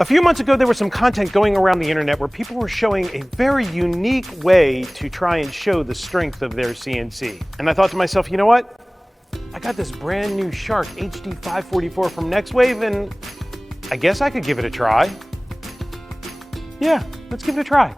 A few months ago, there was some content going around the internet where people were showing a very unique way to try and show the strength of their CNC. And I thought to myself, you know what? I got this brand new Shark HD 544 from NextWave, and I guess I could give it a try. Yeah, let's give it a try.